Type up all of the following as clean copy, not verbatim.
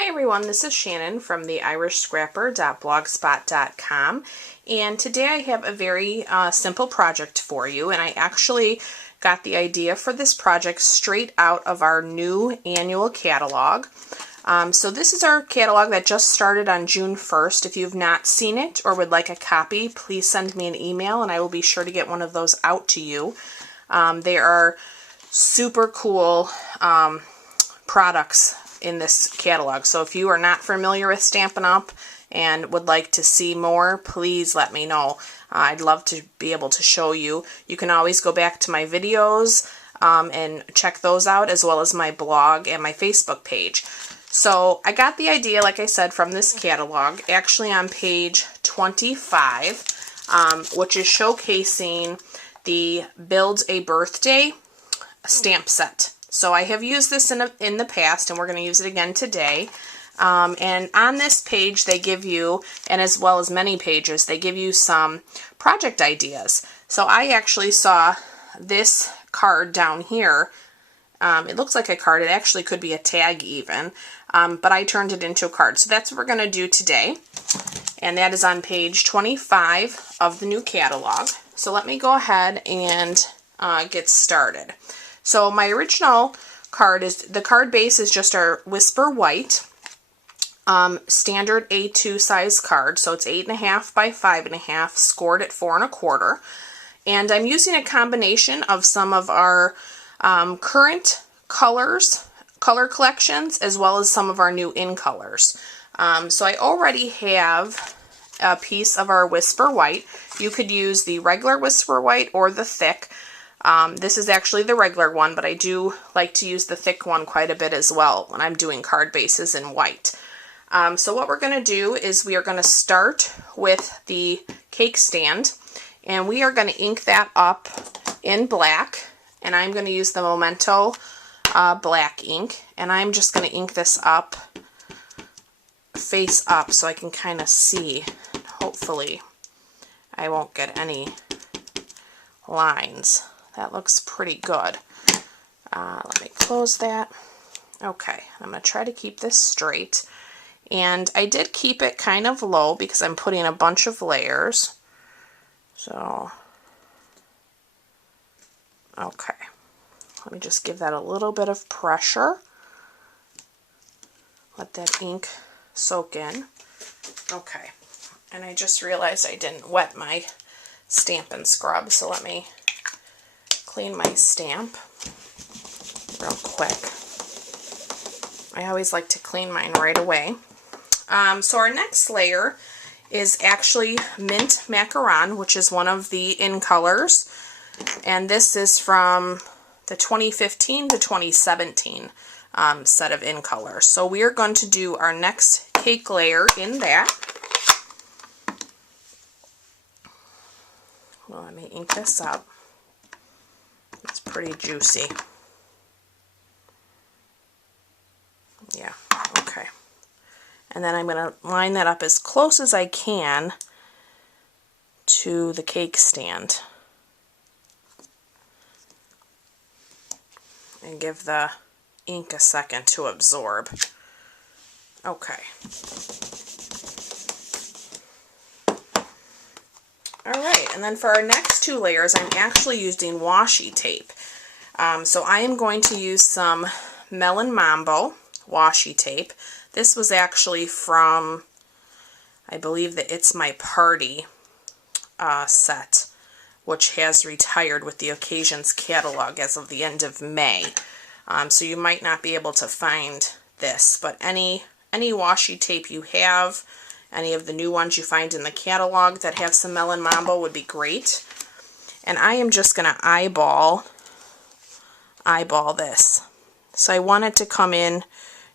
Hi everyone, this is Shannon from the irishscrapper.blogspot.com, and today I have a very simple project for you, and I actually got the idea for this project straight out of our new annual catalog. So this is our catalog that just started on June 1st. If you've not seen it or would like a copy, please send me an email and I will be sure to get one of those out to you. They are super cool products in this catalog. So if you are not familiar with Stampin' Up! And would like to see more, please let me know. I'd love to be able to show you. You can always go back to my videos and check those out, as well as my blog and my Facebook page. So I got the idea, like I said, from this catalog, actually on page 25, which is showcasing the Build a Birthday stamp set. So I have used this in the past, and we're going to use it again today. And on this page they give you, and as well as many pages, they give you some project ideas. So I actually saw this card down here. It looks like a card. It actually could be a tag even, but I turned it into a card. So that's what we're going to do today, and that is on page 25 of the new catalog. So let me go ahead and get started. So my original card is, the card base is just our Whisper White standard A2 size card. So it's 8.5 by 5.5, scored at 4 1/4. And I'm using a combination of some of our current color collections, as well as some of our new in colors. So I already have a piece of our Whisper White. You could use the regular Whisper White or the thick. This is actually the regular one, but I do like to use the thick one quite a bit as well when I'm doing card bases in white. So what we're going to do is we are going to start with the cake stand, and we are going to ink that up in black, and I'm going to use the Memento black ink, and I'm just going to ink this up face up so I can kind of see. Hopefully I won't get any lines. That looks pretty good. Let me close that. Okay, I'm going to try to keep this straight. And I did keep it kind of low because I'm putting a bunch of layers. So, okay. Let me just give that a little bit of pressure. Let that ink soak in. Okay. And I just realized I didn't wet my Stampin' Scrub, so let me clean my stamp real quick. I always like to clean mine right away. So our next layer is actually Mint Macaron, which is one of the in colors, and this is from the 2015 to 2017 set of in colors. So we are going to do our next cake layer in that. Well, let me ink this up. It's pretty juicy. Yeah, okay. And then I'm going to line that up as close as I can to the cake stand. And give the ink a second to absorb. Okay. Alright, and then for our next two layers, I'm actually using washi tape. So I am going to use some Melon Mambo washi tape. This was actually from, I believe, the It's My Party set, which has retired with the Occasions catalog as of the end of May. So you might not be able to find this, but any washi tape you have, any of the new ones you find in the catalog that have some Melon Mambo would be great. And I am just going to eyeball this. So I want it to come in,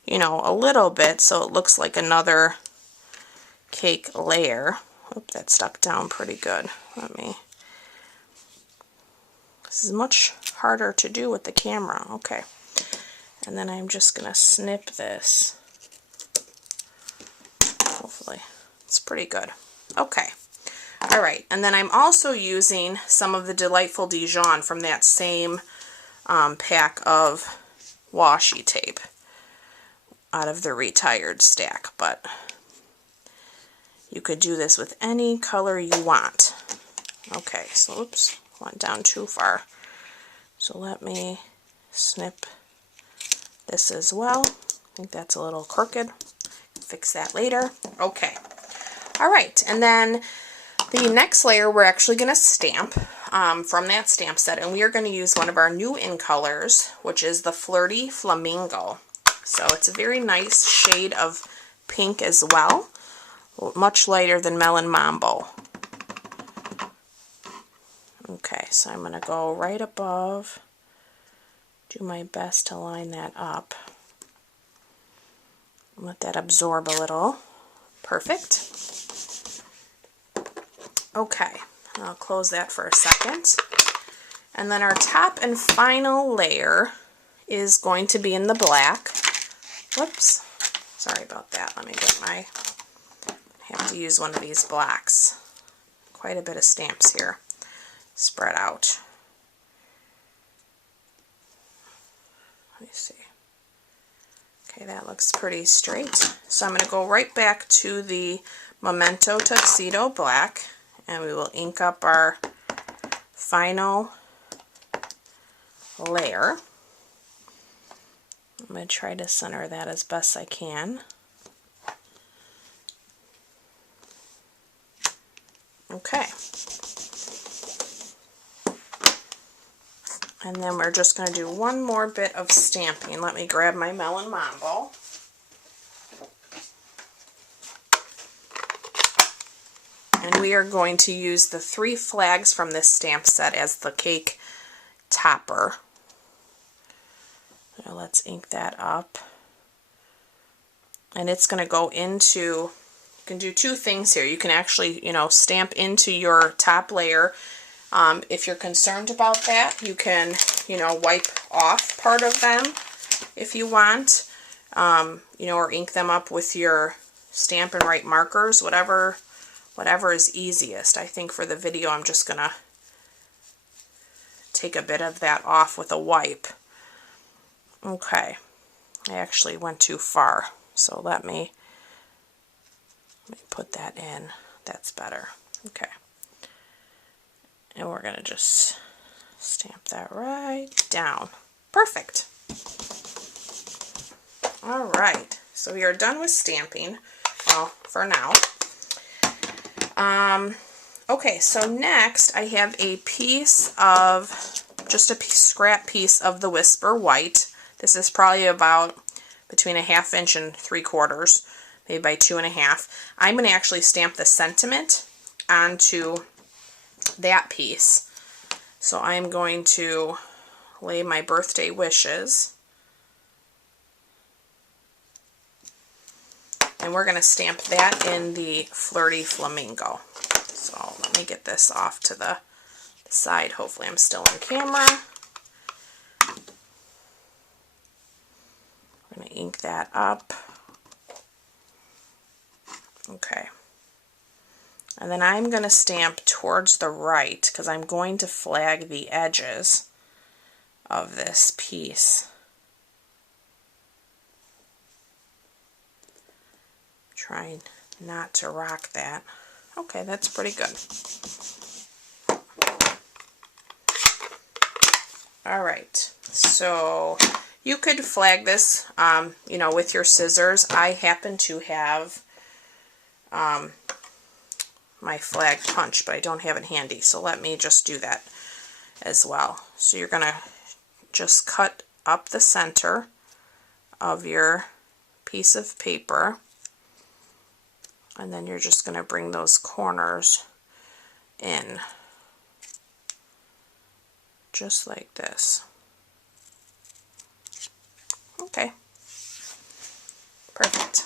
you know, a little bit so it looks like another cake layer. Oop, that stuck down pretty good. This is much harder to do with the camera. Okay. And then I'm just going to snip this. Hopefully it's pretty good. Okay. Alright, and then I'm also using some of the Delightful Dijon from that same pack of washi tape. out of the retired stack, but you could do this with any color you want. Okay, so oops, went down too far. So let me snip this as well. I think that's a little crooked. Fix that later. Okay. All right, and then the next layer we're actually going to stamp from that stamp set, and we are going to use one of our new in colors, which is the Flirty Flamingo. So it's a very nice shade of pink as well, much lighter than Melon Mambo. Okay, so I'm going to go right above, do my best to line that up. Let that absorb a little. Perfect. Okay, I'll close that for a second. And then our top and final layer is going to be in the black. Whoops, sorry about that. Let me get my, I have to use one of these blocks. Quite a bit of stamps here spread out. Let me see. Okay, that looks pretty straight. So I'm going to go right back to the Memento Tuxedo Black, and we will ink up our final layer. I'm going to try to center that as best I can. Okay. And then we're just going to do one more bit of stamping. Let me grab my Melon Mambo. And we are going to use the 3 flags from this stamp set as the cake topper. So let's ink that up. And it's going to go into, you can do 2 things here. You can actually, stamp into your top layer. If you're concerned about that, you can, wipe off part of them if you want, or ink them up with your Stamp and Write markers, whatever is easiest. I think for the video, I'm just going to take a bit of that off with a wipe. Okay, I actually went too far, so let me put that in. That's better. Okay. And we're going to just stamp that right down. Perfect. All right, so we are done with stamping, well, for now. Okay, so next I have a piece of, just a scrap piece of the Whisper White. This is probably about between 1/2 inch and 3/4, maybe by 2.5. I'm going to actually stamp the sentiment onto that piece. So I'm going to lay my birthday wishes, and we're going to stamp that in the Flirty Flamingo. So let me get this off to the side. Hopefully I'm still on camera. I'm going to ink that up. Okay. And then I'm going to stamp towards the right because I'm going to flag the edges of this piece. Trying not to rock that. Okay, that's pretty good. Alright, so you could flag this, with your scissors. I happen to have my flag punch, but I don't have it handy, so let me just do that as well. So you're going to just cut up the center of your piece of paper, and then you're just going to bring those corners in, just like this. Okay, perfect.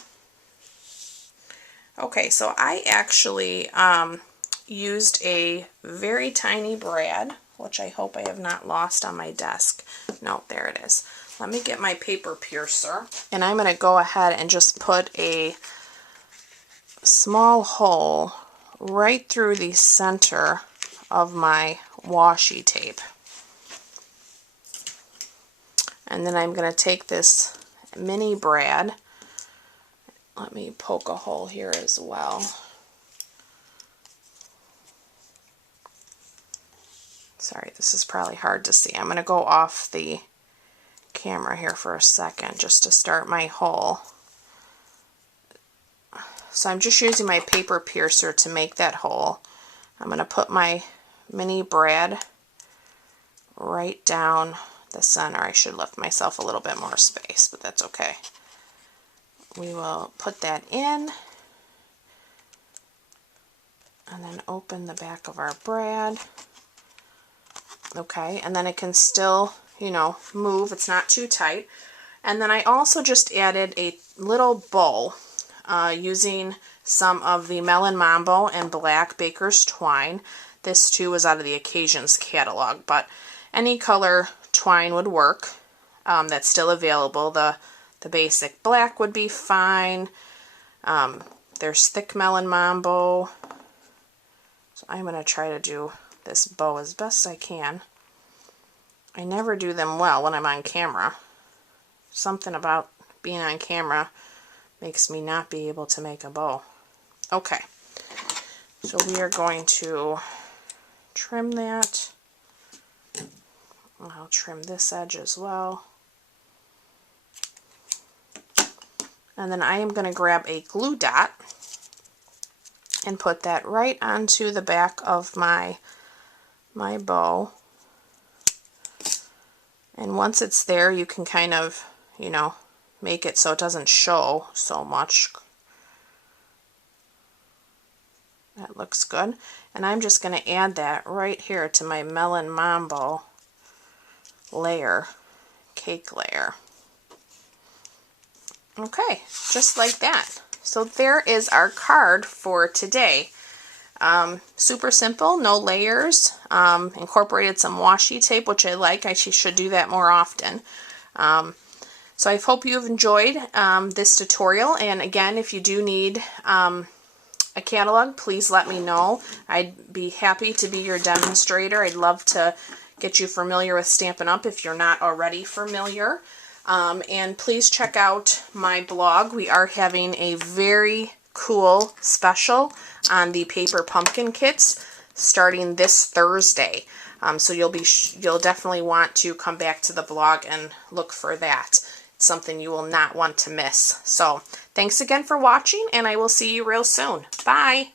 Okay, so I actually used a very tiny brad, which I hope I have not lost on my desk. No, there it is. Let me get my paper piercer, and I'm going to go ahead and just put a small hole right through the center of my washi tape. And then I'm going to take this mini brad Let me poke a hole here as well. Sorry, this is probably hard to see. I'm going to go off the camera here for a second just to start my hole. So I'm just using my paper piercer to make that hole. I'm going to put my mini brad right down the center. I should left myself a little bit more space, but that's okay. We will put that in and then open the back of our brad. Okay, and then it can still, you know, move. It's not too tight. And then I also just added a little bow using some of the Melon Mambo and Black Baker's Twine. This too was out of the Occasions catalog, but any color twine would work. That's still available. The basic black would be fine. There's thick Melon Mambo. So I'm going to try to do this bow as best I can. I never do them well when I'm on camera. Something about being on camera makes me not be able to make a bow. Okay, so we are going to trim that. I'll trim this edge as well. And then I am going to grab a glue dot and put that right onto the back of my bow. And once it's there, you can kind of, you know, make it so it doesn't show so much. That looks good. And I'm just going to add that right here to my Melon Mambo layer, cake layer. Okay, just like that. So there is our card for today. Super simple, no layers, incorporated some washi tape, which I like. I should do that more often. So I hope you've enjoyed this tutorial, and again, if you do need a catalog, please let me know. I'd be happy to be your demonstrator. I'd love to get you familiar with Stampin' Up! If you're not already familiar. And please check out my blog. We are having a very cool special on the paper pumpkin kits starting this Thursday. So you'll definitely want to come back to the blog and look for that. It's something you will not want to miss. So thanks again for watching, and I will see you real soon. Bye!